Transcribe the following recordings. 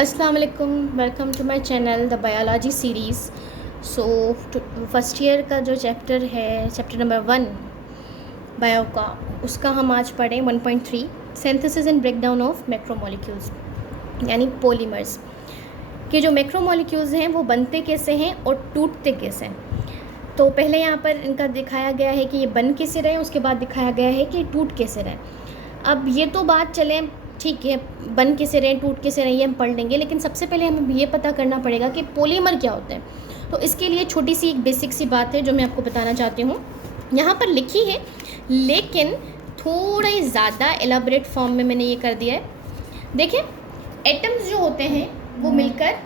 अस्सलाम वालेकुम, welcome to my channel the biology series. So first year का जो चैप्टर है, चैप्टर नंबर 1 बायो का, उसका हम आज पढ़ें 1.3 synthesis and breakdown of macromolecules, यानी पॉलीमर्स के जो मैक्रोमोलिक्यूल्स हैं वो बनते कैसे हैं और टूटते कैसे हैं। तो पहले यहाँ पर इनका दिखाया गया है कि ये बन कैसे रहे, उसके बाद दिखाया गया है कि टूट कैसे रहे। अब ये तो बात चले, ठीक है, बन कैसे रहे टूट कैसे रहे ये हम पढ़ लेंगे, लेकिन सबसे पहले हमें ये पता करना पड़ेगा कि पॉलीमर क्या होते हैं। तो इसके लिए छोटी सी एक बेसिक सी बात है जो मैं आपको बताना चाहती हूँ, यहाँ पर लिखी है लेकिन थोड़ा ही ज़्यादा एलाबोरेट फॉर्म में मैंने ये कर दिया है। देखिए, एटम्स जो होते हैं वो मिलकर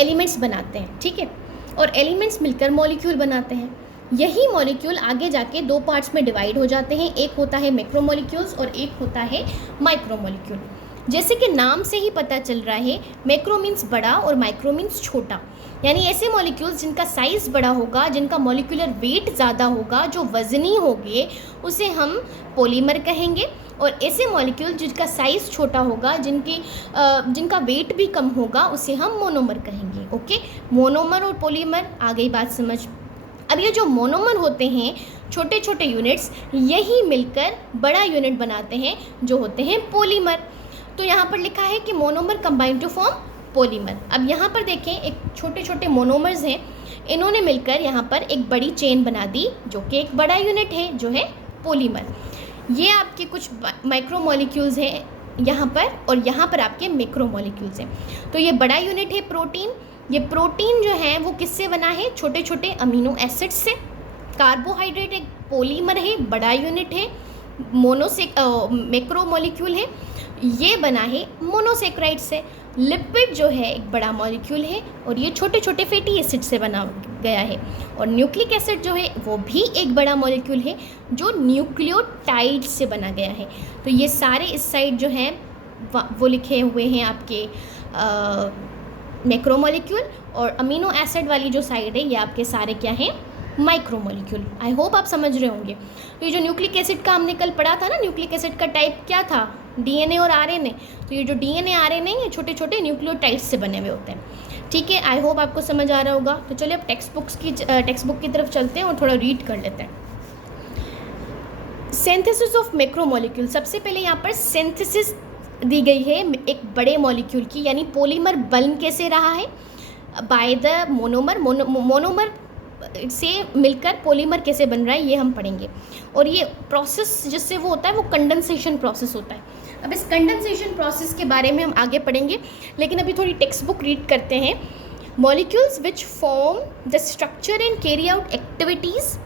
एलिमेंट्स बनाते हैं, ठीक है, और एलिमेंट्स मिलकर मॉलिक्यूल बनाते हैं। यही मॉलिक्यूल आगे जाके दो पार्ट्स में डिवाइड हो जाते हैं, एक होता है मैक्रोमोलिक्यूल्स और एक होता है माइक्रोमोलिक्यूल। जैसे कि नाम से ही पता चल रहा है, मैक्रो मीन्स बड़ा और माइक्रो मीन्स छोटा, यानी ऐसे मॉलिक्यूल्स जिनका साइज़ बड़ा होगा, जिनका मॉलिक्यूलर वेट ज़्यादा होगा, जो वजनी होंगे, उसे हम पॉलीमर कहेंगे। और ऐसे मॉलिक्यूल जिनका साइज़ छोटा होगा, जिनका वेट भी कम होगा, उसे हम मोनोमर कहेंगे। ओके, मोनोमर और पॉलीमर, आ गई बात समझ। अब ये जो मोनोमर होते हैं, छोटे छोटे यूनिट्स, यही मिलकर बड़ा यूनिट बनाते हैं जो होते हैं पॉलीमर। तो यहाँ पर लिखा है कि monomer combine to form polymer. अब यहाँ पर देखें, एक छोटे छोटे मोनोमर्स हैं, इन्होंने मिलकर यहाँ पर एक बड़ी चेन बना दी जो कि एक बड़ा यूनिट है जो है पॉलीमर। ये आपके कुछ माइक्रोमोलिक्यूल्स हैं यहाँ पर, और यहाँ पर आपके मैक्रोमोलिक्यूल्स हैं। तो ये बड़ा यूनिट है प्रोटीन। ये प्रोटीन जो है वो किससे बना है? छोटे छोटे अमीनो एसिड्स से। कार्बोहाइड्रेट एक पॉलीमर है, बड़ा यूनिट है, मैक्रोमोलिक्यूल है, ये बना है मोनोसेक्राइड से। लिपिड जो है एक बड़ा मॉलिक्यूल है और ये छोटे छोटे फैटी एसिड से बना गया है। और न्यूक्लिक एसिड जो है वो भी एक बड़ा मॉलिक्यूल है जो न्यूक्लियोटाइड से बना गया है। तो ये सारे इस साइड जो हैं वो लिखे हुए हैं आपके मैक्रोमोलिक्यूल, और अमीनो एसिड वाली जो साइड है ये आपके सारे क्या हैं? माइक्रोमोलिक्यूल। आई होप आप समझ रहे होंगे। तो ये जो न्यूक्लिक एसिड का हमने कल पढ़ा था ना, न्यूक्लिक एसिड का टाइप क्या था? डीएनए और आरएनए। तो ये जो डीएनए आरएनए ये छोटे छोटे न्यूक्लियोटाइड्स से बने हुए होते हैं, ठीक है। आई होप आपको समझ आ रहा होगा। तो चलिए अब टेक्स्ट बुक की तरफ चलते हैं और थोड़ा रीड कर लेते हैं। सिंथेसिस ऑफ मैक्रोमोलिक्यूल, सबसे पहले यहाँ पर सिंथेसिस दी गई है एक बड़े मॉलिक्यूल की, यानी पॉलीमर बन कैसे रहा है? By the monomer. मोनोमर से मिलकर पॉलीमर कैसे बन रहा है ये हम पढ़ेंगे। और ये प्रोसेस जिससे वो होता है वो कंडेंसेशन प्रोसेस होता है। अब इस कंडेंसेशन प्रोसेस के बारे में हम आगे पढ़ेंगे, लेकिन अभी थोड़ी टेक्स्ट बुक रीड करते हैं। Molecules which form the structure and carry out activities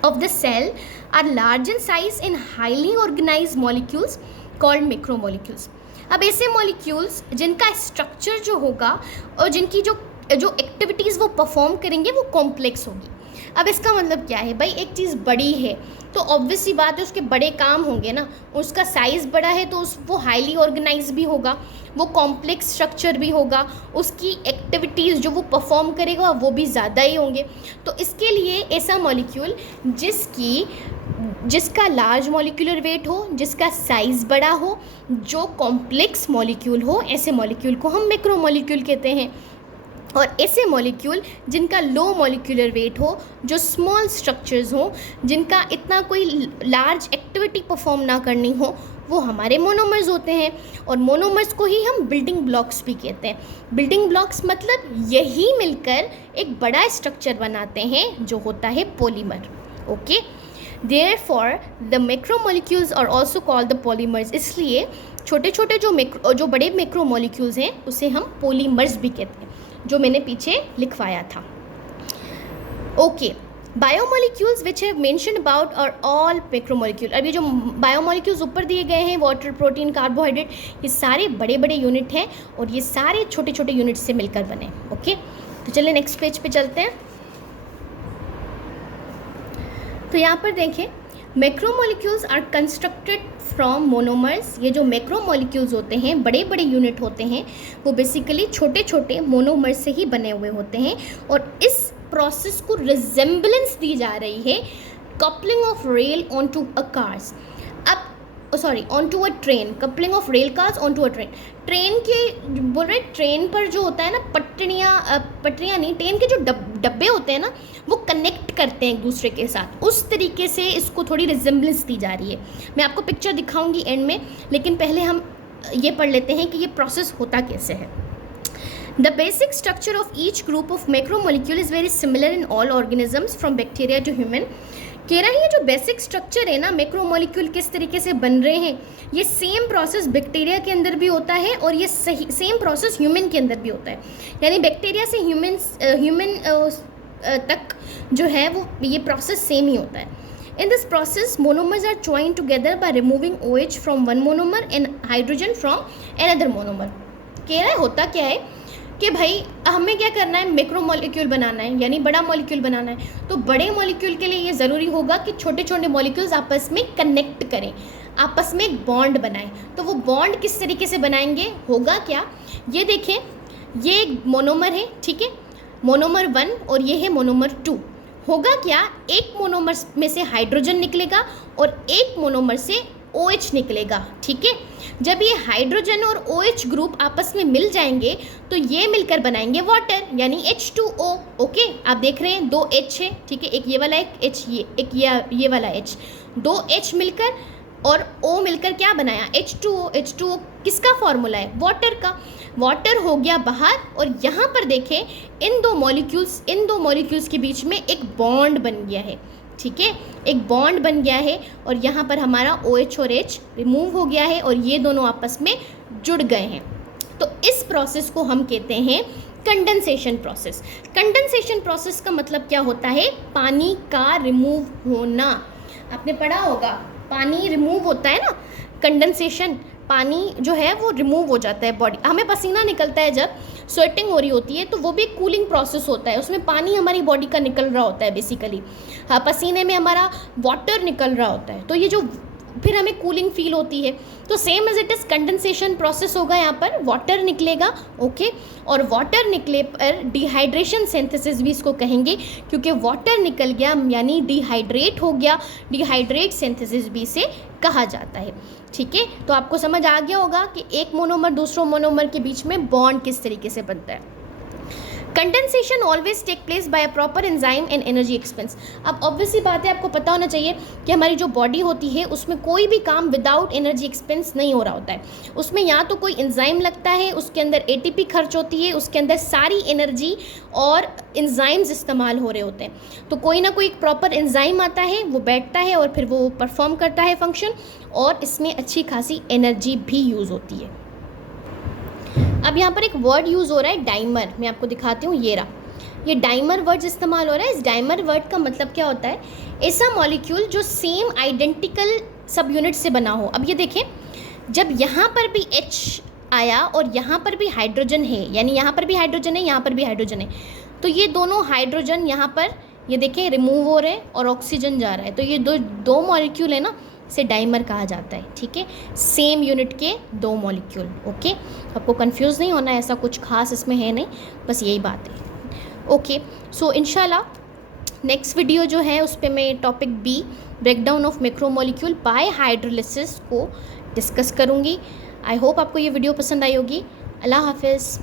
of the cell are large in size in highly organized molecules called macromolecules। अब ऐसे मॉलिक्यूल्स जिनका स्ट्रक्चर जो होगा और जिनकी जो एक्टिविटीज़ वो परफॉर्म करेंगे वो कॉम्प्लेक्स होगी। अब इसका मतलब क्या है भाई? एक चीज़ बड़ी है तो ऑब्वियस सी बात है उसके बड़े काम होंगे ना। उसका साइज़ बड़ा है तो वो हाईली ऑर्गेनाइज भी होगा, वो कॉम्प्लेक्स स्ट्रक्चर भी होगा, उसकी एक्टिविटीज़ जो वो परफॉर्म करेगा वो भी ज़्यादा ही होंगे। तो इसके लिए ऐसा मॉलिक्यूल जिसका लार्ज मॉलिक्यूलर वेट हो, जिसका साइज़ बड़ा हो, जो कॉम्प्लेक्स मॉलिक्यूल हो, ऐसे मॉलिक्यूल को हम मैक्रोमोलिक्यूल कहते हैं। और ऐसे मॉलिक्यूल जिनका लो मॉलिक्यूलर वेट हो, जो स्मॉल स्ट्रक्चर्स हो, जिनका इतना कोई लार्ज एक्टिविटी परफॉर्म ना करनी हो, वो हमारे मोनोमर्स होते हैं। और मोनोमर्स को ही हम बिल्डिंग ब्लॉक्स भी कहते हैं। बिल्डिंग ब्लॉक्स मतलब यही मिलकर एक बड़ा स्ट्रक्चर बनाते हैं जो होता है polymer. Okay, therefore the macromolecules are also called the polymers. इसलिए छोटे छोटे जो बड़े मैक्रोमोलिक्यूल्स हैं उसे हम पॉलीमर्स भी कहते हैं, जो मैंने पीछे लिखवाया था। Okay, biomolecules which have mention about are all macromolecule. अब ये जो बायोमोलिक्यूल्स ऊपर दिए गए हैं, वाटर, प्रोटीन, कार्बोहाइड्रेट, ये सारे बड़े बड़े यूनिट हैं और ये सारे छोटे छोटे यूनिट से मिलकर बने। ओके, तो चलिए नेक्स्ट पेज पे चलते हैं। तो यहाँ पर देखें, macromolecules are constructed from monomers. ये जो मैक्रोमोलिक्यूल्स होते हैं, बड़े बड़े यूनिट होते हैं, वो बेसिकली छोटे छोटे मोनोमर्स से ही बने हुए होते हैं। और इस प्रोसेस को रिजेंबलेंस दी जा रही है coupling of rail on to a cars. अब sorry on to a train, coupling of rail cars on to a train. Train के बोल रहे ट्रेन पर जो होता है ना पटरियाँ नहीं, ट्रेन के जो डब्बे होते हैं ना वो कनेक्ट करते हैं एक दूसरे के साथ, उस तरीके से इसको थोड़ी रिजेम्बलेंस दी जा रही है। मैं आपको पिक्चर दिखाऊंगी एंड में, लेकिन पहले हम ये पढ़ लेते हैं कि ये प्रोसेस होता कैसे है। The basic structure of each group of macromolecule is very similar in all organisms from bacteria to human। कह रहा है ये जो बेसिक स्ट्रक्चर है ना मैक्रोमोलिक्यूल किस तरीके से बन रहे हैं, ये सेम प्रोसेस बैक्टीरिया के अंदर भी होता है और ये सेम प्रोसेस ह्यूमन के अंदर भी होता है। यानी बैक्टीरिया से ह्यूमन तक जो है वो ये प्रोसेस सेम ही होता है। In this process, monomers are joined together by removing OH from one monomer and hydrogen from another monomer। कह रहा है होता क्या है कि भाई हमें क्या करना है, मैक्रो मॉलिक्यूल बनाना है, यानी बड़ा मॉलिक्यूल बनाना है। तो बड़े मॉलिक्यूल के लिए ये ज़रूरी होगा कि छोटे छोटे मॉलिक्यूल्स आपस में कनेक्ट करें, आपस में एक बॉन्ड बनाएं। तो वो बॉन्ड किस तरीके से बनाएंगे, होगा क्या, ये देखें, ये एक मोनोमर है, ठीक है, मोनोमर 1 और ये है मोनोमर 2। होगा क्या, एक मोनोमर में से हाइड्रोजन निकलेगा और एक मोनोमर से OH निकलेगा, ठीक है। जब ये हाइड्रोजन और OH ग्रुप आपस में मिल जाएंगे तो ये मिलकर बनाएंगे वाटर, यानी H2O। ओके, आप देख रहे हैं 2 H है, ठीक है, एक ये वाला एक H, ये वाला H, 2 H मिलकर और O मिलकर क्या बनाया, H2O। H2O किसका फॉर्मूला है, वाटर का। वाटर हो गया बाहर और यहाँ पर देखें इन दो मॉलिक्यूल्स के बीच में एक बॉन्ड बन गया है, ठीक है, एक बॉन्ड बन गया है और यहाँ पर हमारा OH और H रिमूव हो गया है और ये दोनों आपस में जुड़ गए हैं। तो इस प्रोसेस को हम कहते हैं कंडेंसेशन प्रोसेस। कंडेंसेशन प्रोसेस का मतलब क्या होता है, पानी का रिमूव होना। आपने पढ़ा होगा पानी रिमूव होता है ना, कंडेंसेशन, पानी जो है वो रिमूव हो जाता है बॉडी। हमें पसीना निकलता है, जब स्वेटिंग हो रही होती है तो वो भी एक कूलिंग प्रोसेस होता है, उसमें पानी हमारी बॉडी का निकल रहा होता है बेसिकली। हाँ, पसीने में हमारा वाटर निकल रहा होता है, तो ये जो फिर हमें कूलिंग फील होती है। तो same as it is condensation process होगा, यहाँ पर वाटर निकलेगा, ओके, और वाटर निकले पर डिहाइड्रेशन सिंथेसिस भी इसको कहेंगे, क्योंकि वाटर निकल गया यानी डिहाइड्रेट हो गया, डिहाइड्रेट सिंथेसिस भी इसे कहा जाता है, ठीक है। तो आपको समझ आ गया होगा कि एक मोनोमर दूसरों मोनोमर के बीच में बॉन्ड किस तरीके से बनता है। Condensation always take place by a proper enzyme and energy expense. अब ऑब्वियसली बात है, आपको पता होना चाहिए कि हमारी जो बॉडी होती है उसमें कोई भी काम विदाउट एनर्जी एक्सपेंस नहीं हो रहा होता है। उसमें या तो कोई एंजाइम लगता है, उसके अंदर ATP खर्च होती है, उसके अंदर सारी एनर्जी और एंजाइम्स इस्तेमाल हो रहे होते हैं। तो कोई ना कोई एक प्रॉपर एंजाइम आता है, वो बैठता है और फिर वो परफॉर्म करता है फंक्शन, और इसमें अच्छी खासी एनर्जी भी यूज़ होती है। अब यहाँ पर एक वर्ड यूज़ हो रहा है डाइमर, मैं आपको दिखाती हूँ, ये रहा, ये डाइमर वर्ड इस्तेमाल हो रहा है। इस डाइमर वर्ड का मतलब क्या होता है, ऐसा मॉलिक्यूल जो सेम आइडेंटिकल सब यूनिट से बना हो। अब ये देखें, जब यहाँ पर भी H आया और यहाँ पर भी हाइड्रोजन है, यानी यहाँ पर भी हाइड्रोजन है, यहाँ पर भी हाइड्रोजन है, तो ये दोनों हाइड्रोजन यहाँ पर ये देखें रिमूव हो रहे हैं और ऑक्सीजन जा रहा है, तो ये दो मॉलिक्यूल है ना, इसे डाइमर कहा जाता है, ठीक है, सेम यूनिट के 2 मॉलिक्यूल। ओके, आपको कंफ्यूज नहीं होना, ऐसा कुछ खास इसमें है नहीं, बस यही बात है। ओके, सो इंशाल्लाह नेक्स्ट वीडियो जो है उस पर मैं topic B, breakdown of macromolecule bye hydrolysis को डिस्कस करूँगी। आई होप आपको ये वीडियो पसंद आई होगी। अल्लाह हाफिज़।